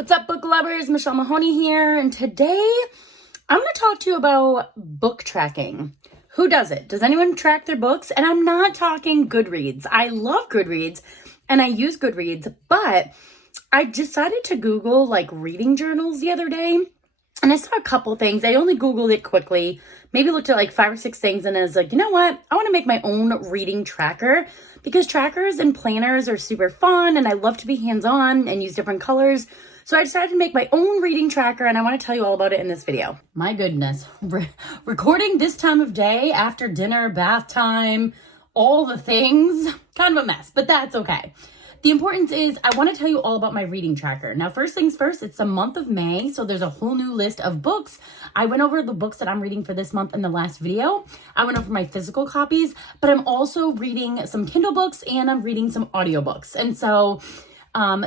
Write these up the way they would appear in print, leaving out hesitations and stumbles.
What's up, book lovers? Michelle Mahoney here, and today I'm going to talk to you about book tracking. Who does it? Does anyone track their books? And I'm not talking Goodreads. I love Goodreads, and I use Goodreads, but I decided to Google like reading journals the other day, and I saw a couple things. I only Googled it quickly, maybe looked at like 5 or 6 things, and I was like, you know what? I want to make my own reading tracker because trackers and planners are super fun, and I love to be hands-on and use different colors. So I decided to make my own reading tracker, and I want to tell you all about it in this video. My goodness, recording this time of day after dinner, bath time, all the things, kind of a mess, but that's okay. The importance is I want to tell you all about my reading tracker. Now, first things first, it's the month of May, so there's a whole new list of books. I went over the books that I'm reading for this month in the last video. I went over my physical copies, but I'm also reading some Kindle books and I'm reading some audiobooks. And so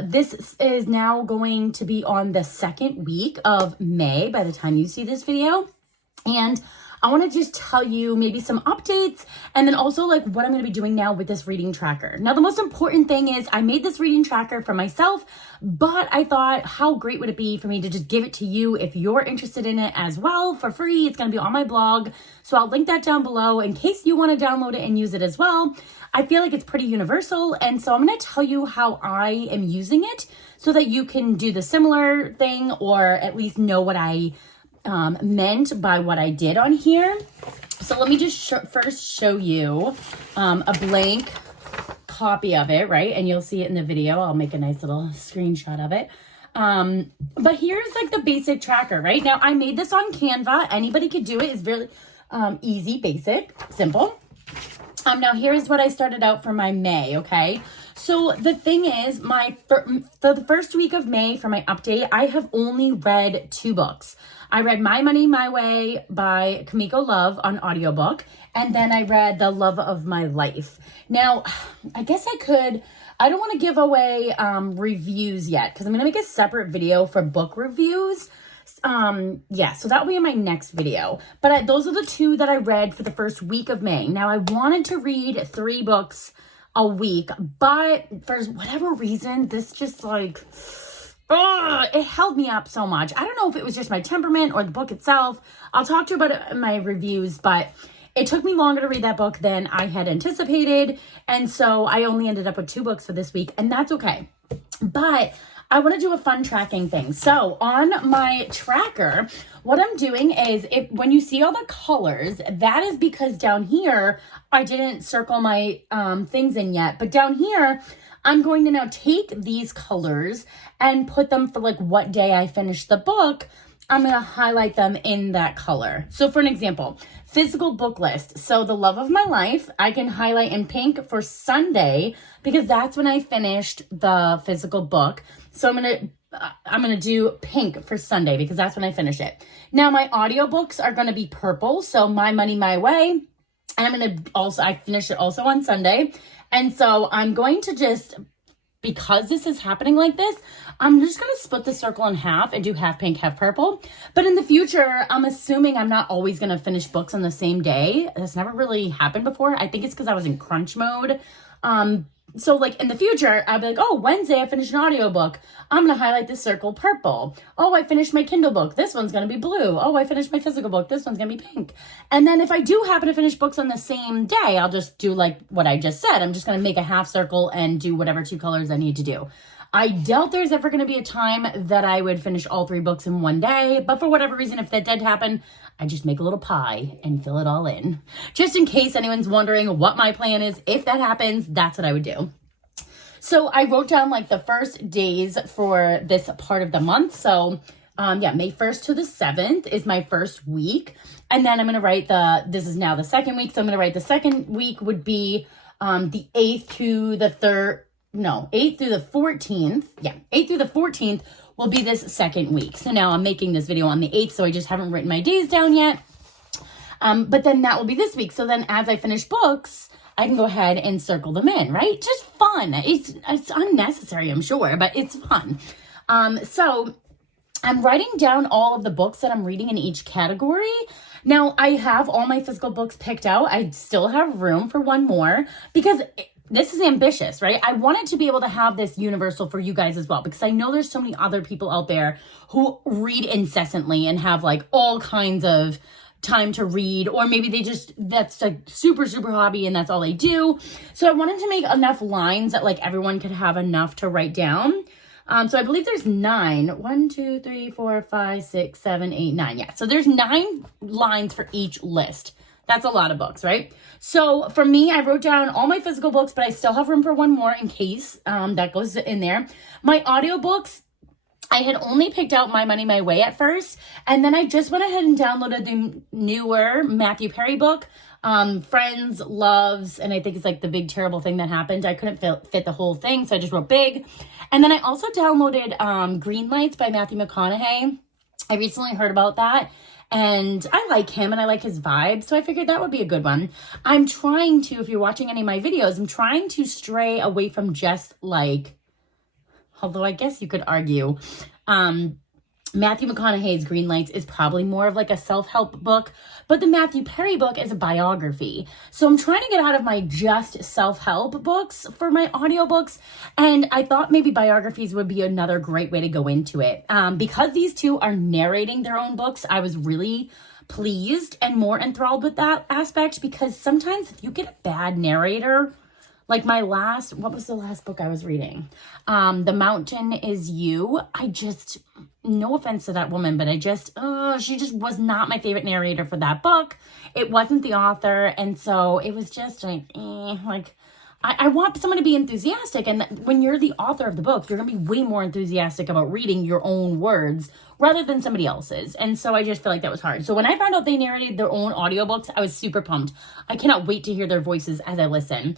this is now going to be on the second week of May by the time you see this video. And I want to just tell you maybe some updates and then also like what I'm going to be doing now with this reading tracker. Now, the most important thing is I made this reading tracker for myself, but I thought how great would it be for me to just give it to you if you're interested in it as well for free. It's going to be on my blog. So I'll link that down below in case you want to download it and use it as well. I feel like it's pretty universal. And so I'm going to tell you how I am using it so that you can do the similar thing or at least know what I meant by what I did on here. So let me just first show you a blank copy of it, right? And you'll see it in the video. I'll make a nice little screenshot of it. But here's like the basic tracker, right? Now I made this on Canva. Anybody could do it. It's very easy, basic, simple. Now here's what I started out for my May, okay? So the thing is, for the first week of May for my update, I have only read 2 books. I read My Money, My Way by Kimiko Love on audiobook, and then I read The Love of My Life. Now, I guess I don't want to give away reviews yet because I'm going to make a separate video for book reviews. So that will be in my next video. But those are the 2 that I read for the first week of May. Now, I wanted to read 3 books a week, but for whatever reason, this just like, it held me up so much. I don't know if it was just my temperament or the book itself. I'll talk to you about it in my reviews, but it took me longer to read that book than I had anticipated. And so I only ended up with 2 books for this week, and that's okay. But I want to do a fun tracking thing. So on my tracker, what I'm doing is when you see all the colors, that is because down here, I didn't circle my things in yet. But down here, I'm going to now take these colors and put them for like what day I finished the book. I'm going to highlight them in that color. So for an example, physical book list. So The Love of My Life, I can highlight in pink for Sunday because that's when I finished the physical book. So I'm going to do pink for Sunday because that's when I finish it. Now my audiobooks are going to be purple. So My Money, My Way. And I finish it also on Sunday. And so I'm going to just, because this is happening like this, I'm just going to split the circle in half and do half pink, half purple. But in the future, I'm assuming I'm not always going to finish books on the same day. That's never really happened before. I think it's because I was in crunch mode. So like in the future, I'll be like, oh, Wednesday I finished an audiobook. I'm going to highlight this circle purple. Oh, I finished my Kindle book. This one's going to be blue. Oh, I finished my physical book. This one's going to be pink. And then if I do happen to finish books on the same day, I'll just do like what I just said. I'm just going to make a half circle and do whatever 2 colors I need to do. I doubt there's ever going to be a time that I would finish all 3 books in one day. But for whatever reason, if that did happen, I just make a little pie and fill it all in. Just in case anyone's wondering what my plan is, if that happens, that's what I would do. So I wrote down like the first days for this part of the month. So May 1st to the 7th is my first week. And then I'm going to write this is now the second week. So I'm going to write the second week would be the 8th through the 14th. Yeah, 8th through the 14th will be this second week. So now I'm making this video on the 8th, so I just haven't written my days down yet. But then that will be this week. So then as I finish books, I can go ahead and circle them in, right? Just fun. It's unnecessary, I'm sure, but it's fun. So I'm writing down all of the books that I'm reading in each category. Now, I have all my physical books picked out. I still have room for one more because this is ambitious, right? I wanted to be able to have this universal for you guys as well, because I know there's so many other people out there who read incessantly and have like all kinds of time to read, or maybe they just, that's a super hobby and that's all they do. So I wanted to make enough lines that like everyone could have enough to write down. So I believe there's 9. 1, 2, 3, 4, 5, 6, 7, 8, 9. Yeah. So there's 9 lines for each list. That's a lot of books, right? So for me, I wrote down all my physical books, but I still have room for one more in case that goes in there. My audiobooks, I had only picked out My Money, My Way at first, and then I just went ahead and downloaded the newer Matthew Perry book, Friends, Loves, and I think it's like The Big Terrible Thing That Happened. I couldn't fit the whole thing, so I just wrote big. And then I also downloaded Green Lights by Matthew McConaughey. I recently heard about that, and I like him and I like his vibe, so I figured that would be a good one. I'm trying to, if you're watching any of my videos, I'm trying to stray away from just like, although I guess you could argue, Matthew McConaughey's Green Lights is probably more of like a self-help book, but the Matthew Perry book is a biography. So I'm trying to get out of my just self-help books for my audiobooks, and I thought maybe biographies would be another great way to go into it. Because these two are narrating their own books, I was really pleased and more enthralled with that aspect, because sometimes if you get a bad narrator, like what was the last book I was reading? The Mountain Is You. No offense to that woman, but she just was not my favorite narrator for that book. It wasn't the author. And so it was just I want someone to be enthusiastic. And when you're the author of the book, you're going to be way more enthusiastic about reading your own words rather than somebody else's. And so I just feel like that was hard. So when I found out they narrated their own audiobooks, I was super pumped. I cannot wait to hear their voices as I listen.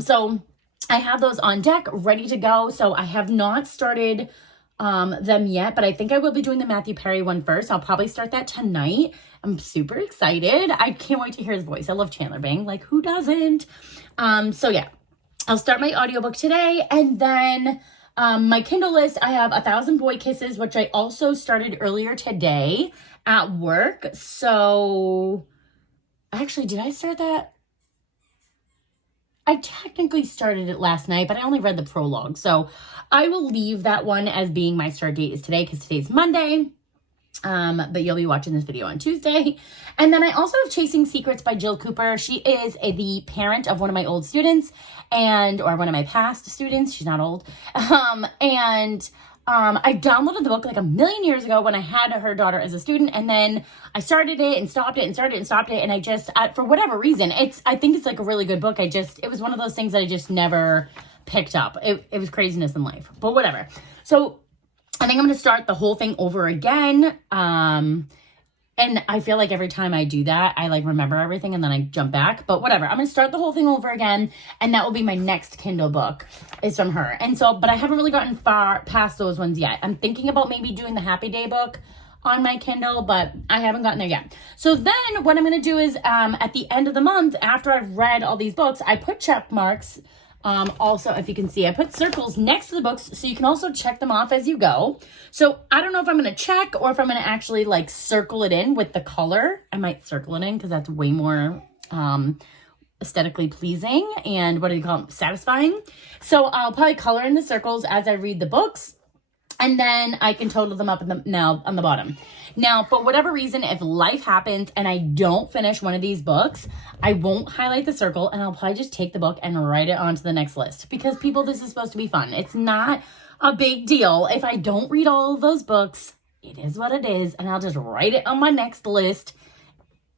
So I have those on deck, ready to go. So I have not started them yet, but I think I will be doing the Matthew Perry one first. I'll probably start that tonight. I'm super excited. I can't wait to hear his voice. I love Chandler Bing. Like, who doesn't? So yeah, I'll start my audiobook today, and then my Kindle list, I have 1,000 Boy Kisses, which I also started earlier today at work. So actually, did I start that? I technically started it last night, but I only read the prologue. So I will leave that one as being my start date is today, because today's Monday. But you'll be watching this video on Tuesday. And then I also have Chasing Secrets by Jill Cooper. She is the parent of one of my old students, or one of my past students. She's not old. I downloaded the book like a million years ago when I had her daughter as a student, and then I started it and stopped it and started it and stopped it, and I just, for whatever reason, I think it's like a really good book. It was one of those things that I just never picked up. It was craziness in life, but whatever. So I think I'm going to start the whole thing over again. And I feel like every time I do that, I like remember everything and then I jump back, but whatever. I'm going to start the whole thing over again. And that will be my next Kindle book is from her. And so, but I haven't really gotten far past those ones yet. I'm thinking about maybe doing the Happy Day book on my Kindle, but I haven't gotten there yet. So then what I'm going to do is, at the end of the month, after I've read all these books, I put check marks. Also, if you can see, I put circles next to the books so you can also check them off as you go. So I don't know if I'm going to check or if I'm going to actually like circle it in with the color. I might circle it in because that's way more aesthetically pleasing and satisfying. So I'll probably color in the circles as I read the books, and then I can total them up on the bottom. Now, for whatever reason, if life happens and I don't finish one of these books, I won't highlight the circle, and I'll probably just take the book and write it onto the next list, because people, this is supposed to be fun. It's not a big deal. If I don't read all of those books, it is what it is, and I'll just write it on my next list.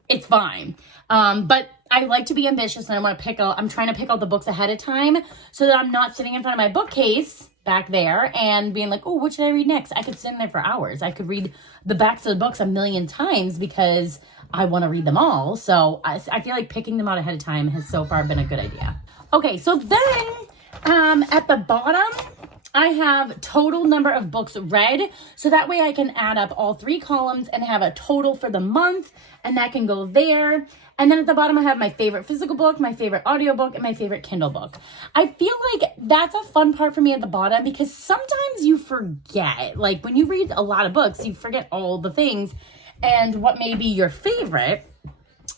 It's fine. But I like to be ambitious, and I'm trying to pick out the books ahead of time so that I'm not sitting in front of my bookcase back there and being like, oh, what should I read next? I could sit in there for hours. I could read the backs of the books a million times because I want to read them all. So I feel like picking them out ahead of time has so far been a good idea. Okay, so then at the bottom, I have total number of books read. So that way I can add up all 3 columns and have a total for the month, and that can go there. And then at the bottom, I have my favorite physical book, my favorite audiobook, and my favorite Kindle book. I feel like that's a fun part for me at the bottom, because sometimes you forget. Like when you read a lot of books, you forget all the things and what may be your favorite.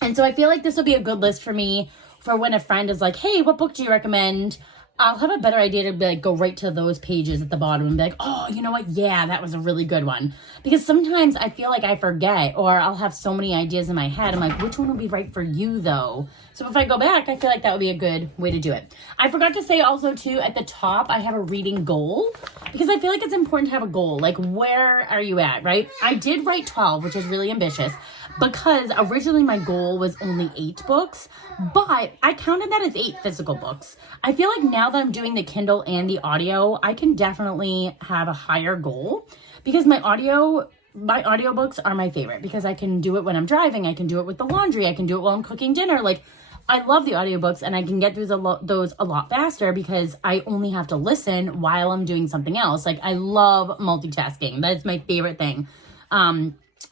And so I feel like this will be a good list for me for when a friend is like, hey, what book do you recommend? I'll have a better idea to be like, go right to those pages at the bottom and be like, oh, you know what? Yeah, that was a really good one. Because sometimes I feel like I forget, or I'll have so many ideas in my head. I'm like, which one would be right for you though? So if I go back, I feel like that would be a good way to do it. I forgot to say also too, at the top, I have a reading goal because I feel like it's important to have a goal. Like, where are you at, right? I did write 12, which is really ambitious because originally my goal was only 8 books, but I counted that as 8 physical books. I feel like now that I'm doing the Kindle and the audio, I can definitely have a higher goal because my audiobooks are my favorite because I can do it when I'm driving. I can do it with the laundry. I can do it while I'm cooking dinner. Like, I love the audiobooks and I can get through those a lot faster because I only have to listen while I'm doing something else. Like, I love multitasking. That's my favorite thing.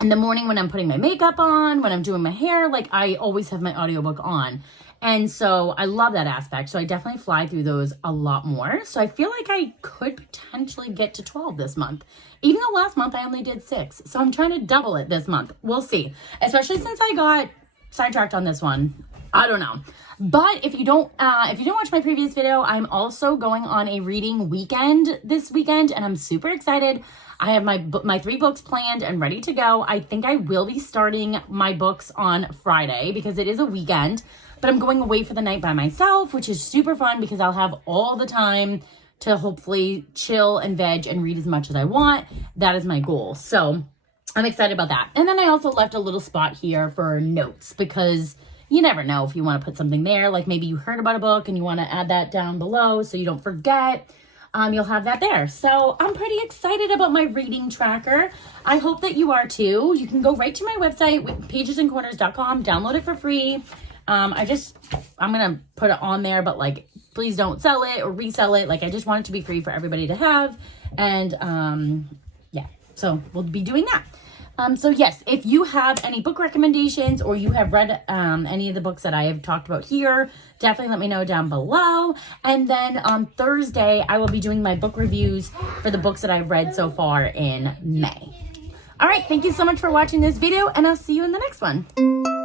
In the morning when I'm putting my makeup on, when I'm doing my hair, like, I always have my audiobook on. And so I love that aspect. So I definitely fly through those a lot more. So I feel like I could potentially get to 12 this month, even though last month I only did 6. So I'm trying to double it this month. We'll see, especially since I got sidetracked on this one. I don't know. But if you don't watch my previous video, I'm also going on a reading weekend this weekend, and I'm super excited. I have my 3 books planned and ready to go. I think I will be starting my books on Friday because it is a weekend, but I'm going away for the night by myself, which is super fun because I'll have all the time to hopefully chill and veg and read as much as I want. That is my goal. So I'm excited about that. And then I also left a little spot here for notes because you never know if you want to put something there. Like, maybe you heard about a book and you want to add that down below so you don't forget. You'll have that there. So I'm pretty excited about my reading tracker. I hope that you are too. You can go right to my website, pagesandcorners.com, download it for free. I'm going to put it on there, but like, please don't sell it or resell it. Like, I just want it to be free for everybody to have. And yeah, so we'll be doing that. So yes, if you have any book recommendations or you have read any of the books that I have talked about here, definitely let me know down below. And then on Thursday, I will be doing my book reviews for the books that I've read so far in May. All right, thank you so much for watching this video, and I'll see you in the next one.